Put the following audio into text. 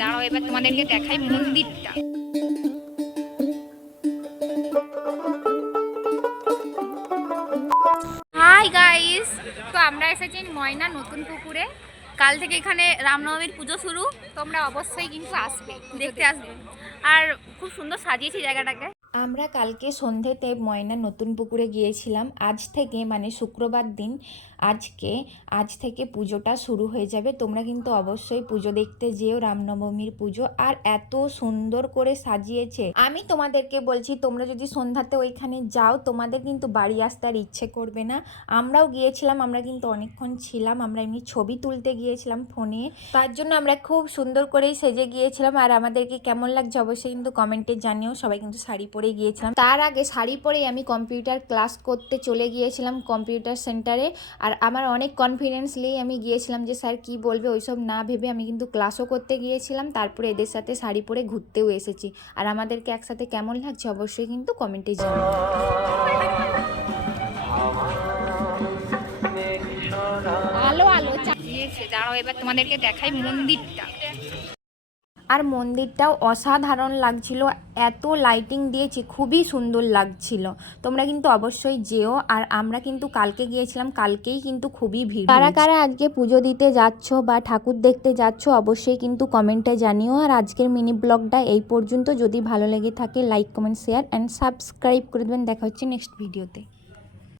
দাঁড়াও, এবার তোমাদেরকে দেখাই মন্দিরটা। হাই গাইস, তো আমরা এসেছি ময়না নতুন পুকুরে। কাল থেকে এখানে রামনবমীর পুজো শুরু। তোমরা অবশ্যই কিন্তু আসবে, দেখতে আসবে। আর খুব সুন্দর সাজিয়েছি জায়গাটাকে। আমরা কালকে সন্ধ্যেতে ময়না নতুন পুকুরে গিয়েছিলাম। আজ থেকে মানে শুক্রবার দিন আজ থেকে পুজোটা শুরু হয়ে যাবে। তোমরা কিন্তু অবশ্যই পুজো দেখতে যেও, রামনবমীর পুজো। আর এত সুন্দর করে সাজিয়েছে, আমি তোমাদেরকে বলছি তোমরা যদি সন্ধ্যাতে ওইখানে যাও তোমাদের কিন্তু বাড়ি আসতে আর ইচ্ছে করবে না। আমরাও গিয়েছিলাম, আমরা কিন্তু অনেকক্ষণ ছিলাম। আমরা এমনি ছবি তুলতে গিয়েছিলাম ফোনে, তার জন্য আমরা খুব সুন্দর করেই সেজে গিয়েছিলাম। আর আমাদেরকে কেমন লাগছে অবশ্যই কিন্তু কমেন্টে জানিও। সবাই কিন্তু শাড়ি পরে গিয়েছিলাম। তার আগে শাড়ি পরেই আমি কম্পিউটার ক্লাস করতে চলে গিয়েছিলাম কম্পিউটার সেন্টারে। আর আমার অনেক কনফিডেন্স নিয়েই আমি গিয়েছিলাম যে স্যার কি বলবে ওইসব না ভেবে আমি কিন্তু ক্লাসও করতে গিয়েছিলাম। তারপরে এদের সাথে শাড়ি পরে ঘুরতেও এসেছি। আর আমাদেরকে একসাথে কেমন লাগছে অবশ্যই কিন্তু কমেন্টে জানিও। আলো আলো চালিয়েছে, দাঁড়াও এবার তোমাদেরকে দেখাই মন্দিরটা। আর মন্দিরটাও অসাধারণ লাগছিল, এত লাইটিং দিয়েছে, খুবই সুন্দর লাগছিল। তোমরা কিন্তু অবশ্যই যেও। আর আমরা কিন্তু কালকে গিয়েছিলাম, কালকেই কিন্তু খুবই ভিড়। কারা কারা আজকে পুজো দিতে যাচ্ছ বা ঠাকুর দেখতে যাচ্ছ অবশ্যই কিন্তু কমেন্টে জানিও। আর আজকের মিনি ব্লগটা এই পর্যন্ত। যদি ভালো লেগে থাকে like comment share and subscribe করে দেবেন। দেখা হচ্ছে নেক্সট ভিডিওতে।